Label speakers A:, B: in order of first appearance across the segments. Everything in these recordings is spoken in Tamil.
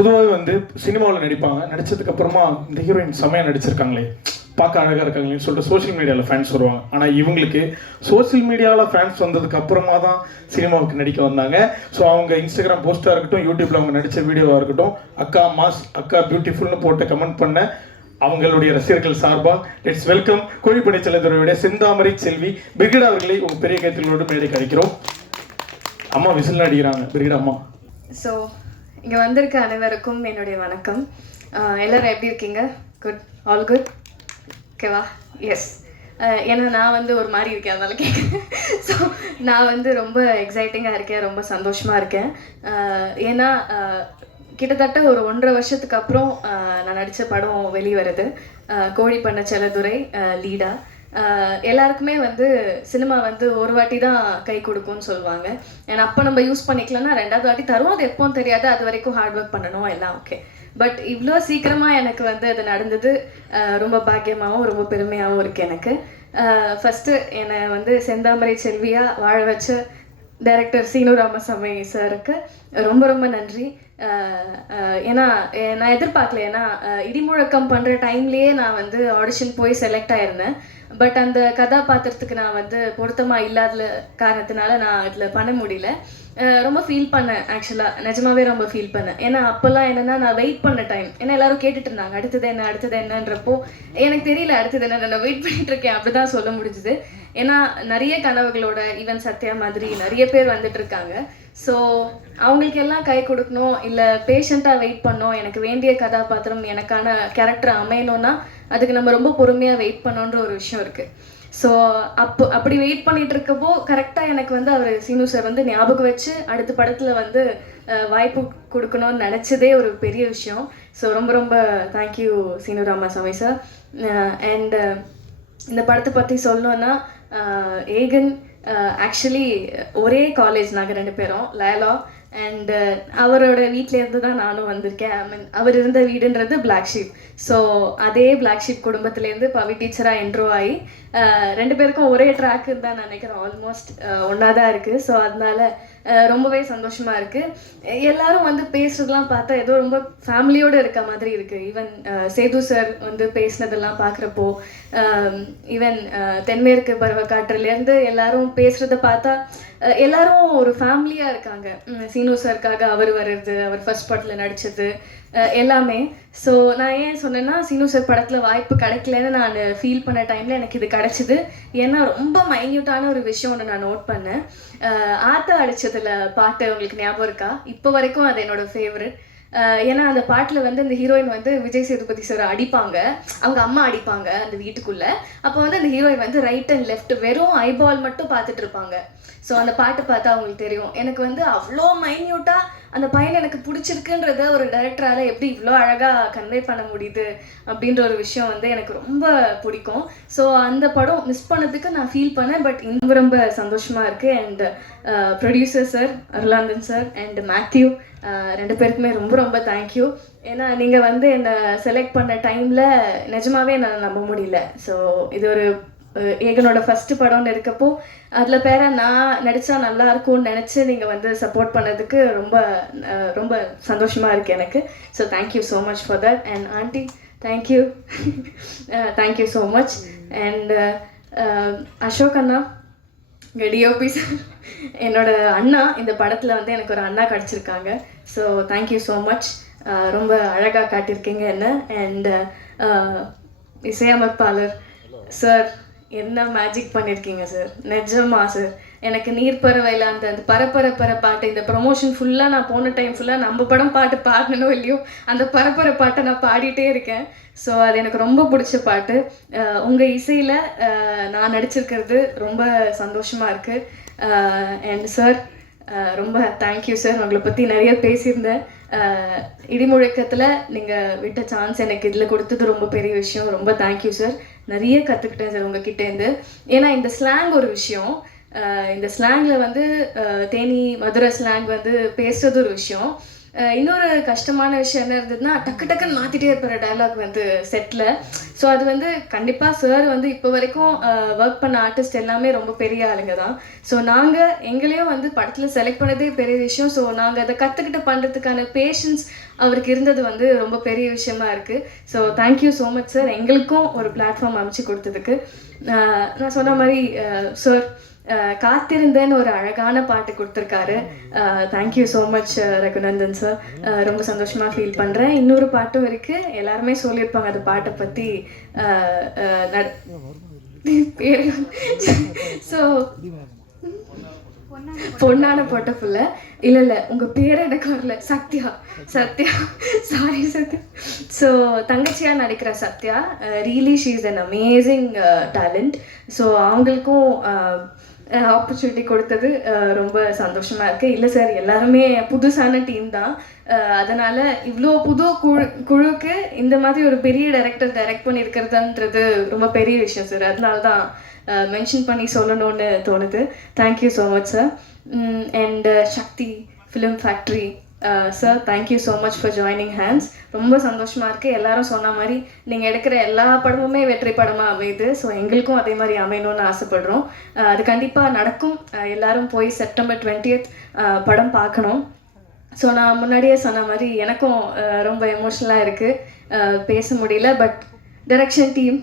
A: பொதுவாகவே வந்து சினிமாவில் நடிப்பாங்க. நடித்ததுக்கு அப்புறமா இந்த ஹீரோயின் செமையாக நடிச்சிருக்காங்களே. பார்க்க அழகாக இருக்காங்களேன்னு சொல்லிட்டு சோஷியல் மீடியாவில் ஃபேன்ஸ் வருவாங்க. ஆனால் இவங்களுக்கு சோஷியல் மீடியாவில் ஃபேன்ஸ் வந்ததுக்கு அப்புறமா தான் சினிமாவுக்கு நடிக்க வந்தாங்க. ஸோ அவங்க இன்ஸ்டாகிராம் போஸ்ட்டாக இருக்கட்டும் யூடியூப்பில் அவங்க நடித்த வீடியோவாக இருக்கட்டும் அக்கா மாஸ் அக்கா பியூட்டிஃபுல்னு போட்டு கமெண்ட் பண்ண அவங்களுடைய ரசிகர்கள் சார்பாக லெட்ஸ் வெல்கம் கோழிப்படை செல்லதுறையுடைய செந்தாமரை செல்வி பிரிகிடா அவர்களை உங்கள் பெரிய கைத்தங்களோடு மேடை கழிக்கிறோம் அம்மா விசில் அடிக்கிறாங்க. பிரிகிடா அம்மா.
B: ஸோ இங்கே வந்திருக்க அனைவருக்கும் என்னுடைய வணக்கம். எல்லோரும் எப்படி இருக்கீங்க? குட் ஆல் குட் ஓகேவா எஸ் ஏன்னா நான் வந்து ஒரு மாதிரி இருக்கேன் அதனால கேட்குறேன் ஸோ நான் வந்து ரொம்ப எக்ஸைட்டிங்காக இருக்கேன் ரொம்ப சந்தோஷமாக இருக்கேன். ஏன்னா கிட்டத்தட்ட ஒரு ஒன்றரை வருஷத்துக்கு அப்புறம் நான் நடித்த படம் வெளிவருது. கோழி பண்ண செல்லதுரை லீடா. எல்லாருக்குமே வந்து சினிமா வந்து ஒரு வாட்டி தான் கை கொடுக்கும்னு சொல்லுவாங்க. ஏன்னா அப்போ நம்ம யூஸ் பண்ணிக்கலன்னா ரெண்டாவது வாட்டி தரும் அது எப்போவும் தெரியாது. அது வரைக்கும் ஹார்ட் ஒர்க் பண்ணணும். எல்லாம் ஓகே பட் இவ்வளோ சீக்கிரமாக எனக்கு வந்து அது நடந்தது ரொம்ப பாக்கியமாகவும் ரொம்ப பெருமையாகவும் இருக்குது எனக்கு. ஃபஸ்ட்டு என்னை வந்து செந்தாமரை செல்வியாக வாழ வச்ச டைரக்டர் சீனு ராமசாமி சாருக்கு ரொம்ப ரொம்ப நன்றி. ஏன்னா நான் எதிர்பார்க்கல. ஏன்னா இடிமுழக்கம் பண்ணுற டைம்லேயே நான் வந்து ஆடிஷன் போய் செலக்ட் ஆயிருந்தேன். பட் அந்த கதாபாத்திரத்துக்கு நான் வந்து பொருத்தமாக இல்லாத காரணத்தினால நான் அதில் பண்ண முடியல. ரொம்ப ஃபீல் பண்ணேன் ஆக்சுவலாக நிஜமாவே ரொம்ப ஃபீல் பண்ணேன். ஏன்னா அப்போல்லாம் என்னென்னா நான் வெயிட் பண்ண டைம் ஏன்னா எல்லாரும் கேட்டுட்டு இருந்தாங்க அடுத்தது என்ன அடுத்தது என்னன்றப்போ எனக்கு தெரியல அடுத்தது என்ன நான் வெயிட் பண்ணிட்டு இருக்கேன் அப்படிதான் சொல்ல முடிஞ்சுது. ஏன்னா நிறைய கனவுகளோட ஈவன் சத்யா மாதிரி நிறைய பேர் வந்துட்டு இருக்காங்க. ஸோ அவங்களுக்கு எல்லாம் கை கொடுக்கணும் இல்லை பேஷண்ட்டாக வெயிட் பண்ணோம் எனக்கு வேண்டிய கதாபாத்திரம் எனக்கான கேரக்டர் அமையணும்னா அதுக்கு நம்ம ரொம்ப பொறுமையாக வெயிட் பண்ணோன்ற ஒரு விஷயம் இருக்குது ஸோ அப்போ அப்படி வெயிட் பண்ணிட்டு இருக்கப்போ கரெக்டாக எனக்கு வந்து அவர் சீனு சார் வந்து ஞாபகம் வச்சு அடுத்த படத்தில் வந்து வாய்ப்பு கொடுக்கணும்னு நினச்சதே ஒரு பெரிய விஷயம். ஸோ ரொம்ப ரொம்ப thank you Seenu Ramasamy sir and இந்த படத்தை பற்றி சொல்லணும்னா ஏகன் ஆக்சுவலி ஒரே காலேஜ் நாங்கள் ரெண்டு பேரும் லேலா அண்ட் uh, அவரோட வீட்டிலேருந்து தான் நானும் வந்திருக்கேன். ஐ மீன் அவர் இருந்த வீடுன்றது பிளாக் ஷீப் ஸோ அதே பிளாக் ஷீப் குடும்பத்துலேருந்து பவி டீச்சராக என்ட்ரோ ஆகி uh, ரெண்டு பேருக்கும் ஒரே ட்ராக்குன்னு தான் நினைக்கிறேன். ஆல்மோஸ்ட் uh, ஒன்றா தான் இருக்குது ஸோ அதனால ரொம்பவே சந்தோஷமாக இருக்குது எல்லாரும் வந்து பேசுறதெல்லாம் பார்த்தா ஏதோ ரொம்ப ஃபேமிலியோடு இருக்க மாதிரி இருக்குது ஈவன் சேது சார் வந்து பேசினதெல்லாம் பார்க்குறப்போ ஈவன் தென்மேற்கு பருவக்காற்றுலேருந்து எல்லாரும் பேசுகிறத பார்த்தா எல்லாரும் ஒரு ஃபேமிலியாக இருக்காங்க. சீனு சாருக்காக அவர் வர்றது அவர் ஃபர்ஸ்ட் படத்தில் நடித்தது எல்லாமே. ஸோ நான் ஏன் சொன்னேன்னா சீனு சார் படத்தில் வாய்ப்பு கிடைக்கலன்னு நான் ஃபீல் பண்ண டைமில் எனக்கு இது கிடச்சிது. ஏன்னா ரொம்ப மைன்யூட்டான ஒரு விஷயம் ஒன்று நான் நோட் பண்ணேன். ஆத்தா அடித்ததில் பாட்டு உங்களுக்கு ஞாபகம் இருக்கா? இப்போ வரைக்கும் அது என்னோட ஃபேவரட் ஏன்னா அந்த பாட்டில் வந்து அந்த ஹீரோயின் வந்து விஜய் சேதுபதி சார் அடிப்பாங்க. அவங்க அம்மா அடிப்பாங்க அந்த வீட்டுக்குள்ளே. அப்போ வந்து அந்த ஹீரோயின் வந்து ரைட் அண்ட் லெஃப்ட் வெறும் ஐபால் மட்டும் பார்த்துட்டு இருப்பாங்க. ஸோ அந்த பாட்டு பார்த்தா அவங்களுக்கு தெரியும். எனக்கு வந்து அவ்வளோ மைன்யூட்டாக அந்த பையன் எனக்கு பிடிச்சிருக்குன்றத ஒரு டைரக்டரால் எப்படி இவ்வளோ அழகாக கன்வே பண்ண முடியுது அப்படின்ற ஒரு விஷயம் வந்து எனக்கு ரொம்ப பிடிக்கும். ஸோ அந்த படம் மிஸ் பண்ணதுக்கு நான் ஃபீல் பண்ணேன். பட் ரொம்ப ரொம்ப சந்தோஷமாக இருக்குது and producer uh, sir Arulanandan sir and Mathew ரெண்டு பேருக்குமே ரொம்ப ரொம்ப தேங்க்யூ ஏன்னா நீங்கள் வந்து என்னை செலக்ட் பண்ண டைமில் நிஜமாவே என்னால் நம்ப முடியல. ஸோ இது ஒரு ஏகனோட ஃபர்ஸ்ட் படம்னு இருக்கப்போ அதில் பேர நான் நடித்தா நல்லா இருக்கும்னு நினச்சி நீங்கள் வந்து சப்போர்ட் பண்ணதுக்கு ரொம்ப ரொம்ப சந்தோஷமாக இருக்குது எனக்கு. So thank you so much for that and aunty thank you thank you so much and Ashok அண்ணா இங்கே டிஓபி சார் என்னோட அண்ணா இந்த படத்தில் வந்து எனக்கு ஒரு அண்ணா கிடச்சிருக்காங்க. So thank you so much ரொம்ப அழகாக காட்டியிருக்கீங்க என்ன. அண்ட் இசையமைப்பாளர் சார் என்ன மேஜிக் பண்ணியிருக்கீங்க சார் நிஜமா சார் எனக்கு நீர் பறவையில் அந்த அந்த பரப்பர பர பாட்டு இந்த ப்ரொமோஷன் ஃபுல்லாக நான் போன டைம் ஃபுல்லாக நம்ம படம் பாட்டு பாடணும் இல்லையோ அந்த பரப்பர பாட்டை நான் பாடிட்டே இருக்கேன். ஸோ அது எனக்கு ரொம்ப பிடிச்ச பாட்டு. உங்கள் இசையில் நான் நடிச்சிருக்கிறது ரொம்ப சந்தோஷமாக இருக்குது அண்ட் சார் ரொம்ப தேங்க்யூ சார் உங்களை பற்றி நிறைய பேசியிருந்தேன். இடிமுழக்கத்தில் நீங்கள் விட்ட சான்ஸ் எனக்கு இதில் கொடுத்தது ரொம்ப பெரிய விஷயம். ரொம்ப தேங்க்யூ சார் நிறைய கற்றுக்கிட்டேன் சார் உங்ககிட்டேருந்து ஏன்னா இந்த ஸ்லாங் ஒரு விஷயம். இந்த ஸ்லாங்கில் வந்து தேனி மதுரை ஸ்லாங் வந்து பேசுறது ஒரு விஷயம். இன்னொரு கஷ்டமான விஷயம் என்ன இருந்ததுன்னா டக்கு டக்குன்னு மாற்றிட்டே இருப்பார் டைலாக் வந்து செட்டில் ஸோ அது வந்து கண்டிப்பாக சார் வந்து இப்போ வரைக்கும் ஒர்க் பண்ண ஆர்டிஸ்ட் எல்லாமே ரொம்ப பெரிய ஆளுங்க தான். ஸோ நாங்கள் எங்களையும் வந்து படத்தில் செலக்ட் பண்ணதே பெரிய விஷயம். ஸோ நாங்கள் அதை கற்றுக்கிட்டு பண்ணுறதுக்கான பேஷன்ஸ் அவருக்கு இருந்தது வந்து ரொம்ப பெரிய விஷயமா இருக்குது so thank you so much sir எங்களுக்கும் ஒரு பிளாட்ஃபார்ம் அமைச்சு கொடுத்ததுக்கு. நான் சொன்ன மாதிரி சார் காத்திருந்தேன்னு ஒரு அழகான பாட்டு கொடுத்துருக்காரு. Thank you so much Raghunandan sir ரொம்ப சந்தோஷமாக ஃபீல் பண்ணுறேன் இன்னொரு பாட்டும் இருக்குது எல்லாருமே சொல்லியிருப்பாங்க அந்த பாட்டை பற்றி பேர் ஸோ பொண்ணான போட்ட புள்ள இல்ல இல்ல உங்க பேர் எனக்கு வரல. சத்யா. சத்யா. சாரி சத்யா. ஸோ தங்கச்சியா நடிக்கிற Sathya really she is an amazing talent so அவங்களுக்கும் ஆப்பர்ச்சுனிட்டி கொடுத்தது ரொம்ப சந்தோஷமாக இருக்குது இல்லை சார் எல்லாருமே புதுசான டீம் தான். அதனால் இவ்வளோ புது குழு குழுக்கு இந்த மாதிரி ஒரு பெரிய டைரக்டர் டைரக்ட் பண்ணியிருக்கிறதுன்றது ரொம்ப பெரிய விஷயம் சார் அதனால தான் மென்ஷன் பண்ணி சொல்லணும்னு தோணுது. Thank you so much sir and Sakthi film factory sir thank you so much for joining hands ரொம்ப சந்தோஷமாக இருக்குது எல்லாரும் சொன்ன மாதிரி நீங்கள் எடுக்கிற எல்லா படமுமே வெற்றி படமாக அமையுது. ஸோ எங்களுக்கும் அதே மாதிரி அமையணும்னு ஆசைப்படுறோம். Uh, அது கண்டிப்பாக நடக்கும். Uh, எல்லாரும் போய் செப்டம்பர் டுவெண்ட்டியத் uh, படம் பார்க்கணும். ஸோ நான் முன்னாடியே சொன்ன மாதிரி எனக்கும் ரொம்ப எமோஷ்னலாக இருக்குது பேச முடியல but direction team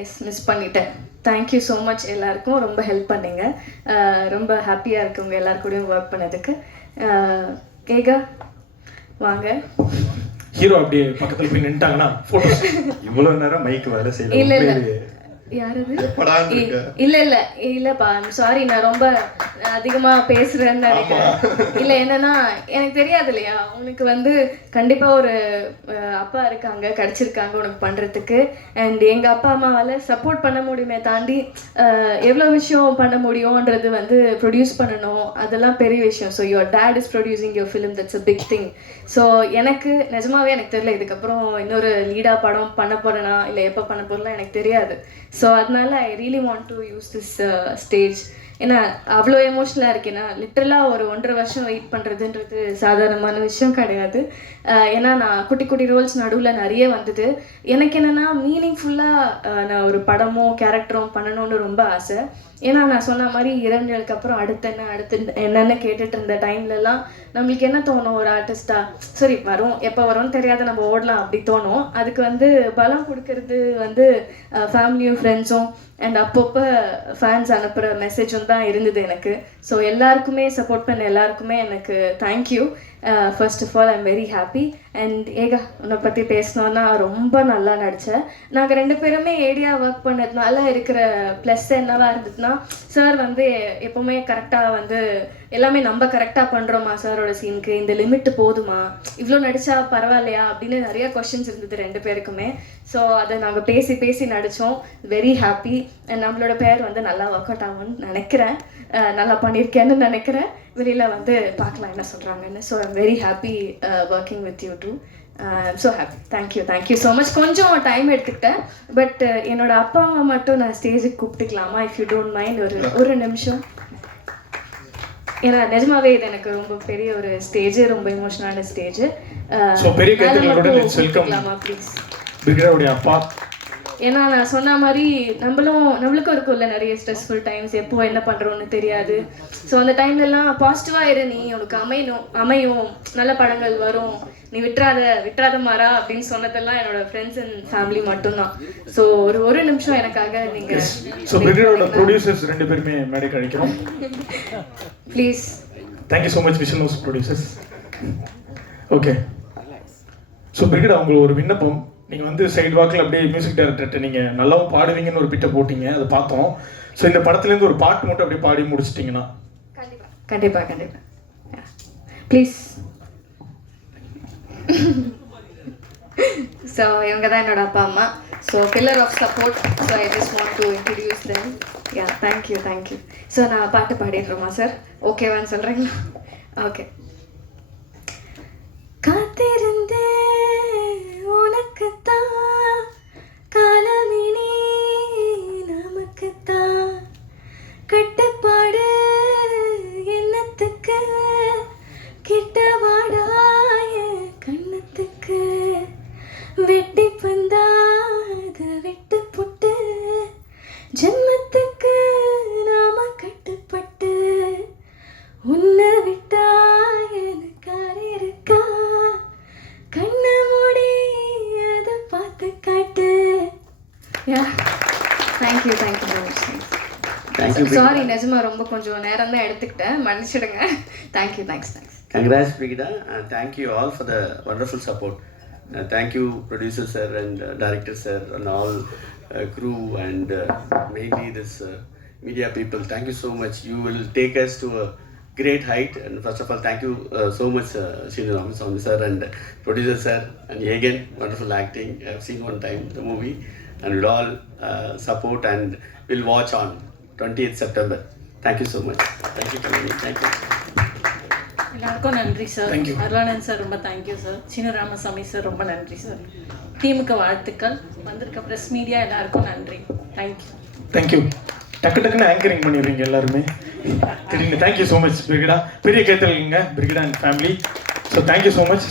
B: yes miss பண்ணிட்டேன். தேங்க்யூ ஸோ மச் எல்லாருக்கும். ரொம்ப ஹெல்ப் பண்ணீங்க. ரொம்ப ஹாப்பியாக இருக்கு உங்கள் எல்லார் ஒர்க் பண்ணதுக்கு. அஹ், கேகா வாங்க.
A: ஹீரோ அப்படியே பக்கத்துல போய் நின்ட்டாங்கன்னா போட்டோஸ்
C: இவ்வளவு நேரம் மைக் வேலை செய்யல.
B: இல்ல இல்ல. இல்ல இல்ல இல்லப்பா சாரி நான் ரொம்ப அதிகமா பேசுறேன்னு நினைக்கிறேன். இல்ல என்னன்னா எனக்கு தெரியாது இல்லையா? உனக்கு வந்து கண்டிப்பா ஒரு அப்பா இருக்காங்க கிடைச்சிருக்காங்க உனக்கு பண்றதுக்கு. அண்ட் எங்க அப்பா அம்மாவால சப்போர்ட் பண்ண முடியுமே தாண்டி எவ்வளவு விஷயம் பண்ண முடியும்ன்றது வந்து ப்ரொடியூஸ் பண்ணணும். அதெல்லாம் பெரிய விஷயம். So your dad is producing your film that's a big thing so எனக்கு நிஜமாவே எனக்கு தெரியல. இதுக்கப்புறம் இன்னொரு லீடாக படம் பண்ண போறேனா? இல்லை எப்போ பண்ண போறேன்னா எனக்கு தெரியாது. ஸோ அதனால I really want to use this stage ஏன்னா அவ்வளோ எமோஷ்னலாக இருக்கேன்னா லிட்டரலாக ஒரு ஒன்றரை வருஷம் வெயிட் பண்ணுறதுன்றது சாதாரணமான விஷயம் கிடையாது. ஏன்னா நான் குட்டி குட்டி ரோல்ஸ் நடுவில் நிறைய வந்தது. எனக்கு என்னென்னா மீனிங்ஃபுல்லாக நான் ஒரு படமோ கேரக்டரோ பண்ணணும்னு ரொம்ப ஆசை. ஏன்னா நான் சொன்ன மாதிரி இரண்டுகளுக்கு அப்புறம் அடுத்து என்ன அடுத்து என்னென்னு கேட்டுட்டு இருந்த டைம்லலாம் நம்மளுக்கு என்ன தோணும்? ஒரு ஆர்டிஸ்டா சரி வரும். எப்போ வரும்னு தெரியாத நம்ம ஓடலாம் அப்படி தோணும். அதுக்கு வந்து பலம் கொடுக்கறது வந்து ஃபேமிலியும் ஃப்ரெண்ட்ஸும் அண்ட் அப்பப்போ ஃபேன்ஸ் அனுப்புகிற மெசேஜும் தான் இருந்தது எனக்கு. ஸோ எல்லாருக்குமே சப்போர்ட் பண்ண எல்லாருக்குமே எனக்கு thank you first of all I'm very happy and Eka உன்னை பற்றி பேசணுன்னா ரொம்ப நல்லா நடித்தேன் நாங்கள் ரெண்டு பேருமே ஏடியா ஒர்க் பண்ணதுனால இருக்கிற ப்ளஸ் என்னவா இருந்ததுன்னா சார் வந்து எப்போவுமே கரெக்டாக வந்து எல்லாமே நம்ம கரெக்டாக பண்ணுறோமா சாரோட சீனுக்கு இந்த லிமிட் போதுமா? இவ்வளோ நடித்தா பரவாயில்லையா? அப்படின்னு நிறைய கொஷின்ஸ் இருந்தது ரெண்டு பேருக்குமே. ஸோ அதை நாங்கள் பேசி பேசி நடித்தோம் வெரி ஹாப்பி அண்ட் நம்மளோட பேர் வந்து நல்லா ஒர்க் அவுட் ஆகும்னு நினைக்கிறேன். நல்லா பண்ணியிருக்கேன்னு நினைக்கிறேன். வெளியில் வந்து பார்க்கலாம் என்ன சொல்கிறாங்கன்னு so I'm very happy working with you too so happy thank you thank you so much கொஞ்சம் டைம் எடுத்துக்கிட்டேன். பட் uh, என்னோட அப்பா அம்மா மட்டும் நான் ஸ்டேஜுக்கு கூப்பிட்டுக்கலாமா? இஃப் யூ டோன்ட் மைண்ட் ஒரு ஒரு நிமிஷம். ஏன்னா நிஜமாவே இது எனக்கு ரொம்ப பெரிய ஒரு ஸ்டேஜ் ரொம்ப எமோஷனலான ஸ்டேஜ்
A: So, பெரிய கைத்தட்டலோட.
B: ப்ளீஸ்
A: பிரிகேடோடைய அப்பா.
B: ஏன்னா நான் சொன்ன மாதிரி நம்மளும் நம்மளுக்கும் இருக்கும்ல நிறைய ஸ்ட்ரெஸ்ஃபுல் டைம்ஸ் எப்போ என்ன பண்ணுறோன்னு தெரியாது. ஸோ அந்த டைம்லலாம் பாசிட்டிவாக இரு நீ உனக்கு அமையணும் அமையும். நல்ல படங்கள் வரும். நீ விட்டுறாத விட்டுறாத மாறா அப்படின்னு சொன்னதெல்லாம் என்னோட ஃப்ரெண்ட்ஸ் அண்ட் ஃபேமிலி மட்டும்தான். ஸோ ஒரு ஒரு நிமிஷம் எனக்காக நீங்கள்
A: ஸோ பிரிகேடோட ப்ரொடியூசர்ஸ் ரெண்டு பேருமே மேடை கழிக்கிறோம்.
B: Please
A: thank you so much vision house producers okay so Brigida அவங்களுக்கு ஒரு விண்ணப்பம். நீங்கள் வந்து சைடு வாக்கில் அப்படியே மியூசிக் டைரக்டர்கிட்ட நீங்கள் நல்லாவும் பாடுவீங்கன்னு ஒரு பிட்டை போட்டீங்க அதை பார்த்தோம். ஸோ இந்த படத்துலேருந்து ஒரு பாட்டு மட்டும் அப்படியே பாடி முடிச்சிட்டிங்கன்னா?
B: கண்டிப்பாக கண்டிப்பாக ப்ளீஸ் ஸோ இவங்க தான் என்னோட அப்பா அம்மா. So pillar of support so I just want to introduce then yeah thank you thank you so நான் பாட்டு பாடிடுறோமா சார் ஓகேவான்னு சொல்கிறீங்களா ஓகே ஜென்மத்துக்கு நாம கட்டுப்பட்டு உன்னை விட்டா எனக்கு யார் இருக்கா? கண்ணை மூடி அதை பார்த்து காட்டு. Yeah thank you thank you
D: you,
B: sorry நிஜமா ரொம்ப கொஞ்சம் நேரம் தான் எடுத்துக்கிட்டேன். மன்னிச்சிடுங்க. Thank you thanks thanks
D: Congrats, Brigida, and thank you all for the wonderful support. Uh, thank you, producer sir and uh, uh, crew and uh, mainly this uh, media people. Thank you so much. You will take us to a great height. And first of all, thank you uh, so much, uh, Srini Ramaswamy sir and producer sir and again wonderful acting. I've seen one time the movie, and we'll all uh, support and we'll watch on 20th September. Thank you so much. Thank you, Kamini. Thank you.
E: எல்லாருக்கும் நன்றி சார். அருளானந்த் சார் ரொம்ப தேங்க்யூ சார் சின்ன ராமசாமி சார் ரொம்ப நன்றி சார் டீமுக்கு வாழ்த்துக்கள். வந்திருக்க ப்ரெஸ் மீடியா எல்லாருக்கும் நன்றி. தேங்க்யூ
A: தேங்க்யூ டக்கு டக்குன்னு ஆங்கரிங் பண்ணிடுறீங்க எல்லாருமே. திடீர்னு தேங்க்யூ ஸோ மச் பிரிகிடா. பெரிய கேத்தல்ங்க Brigida and family so thank you so much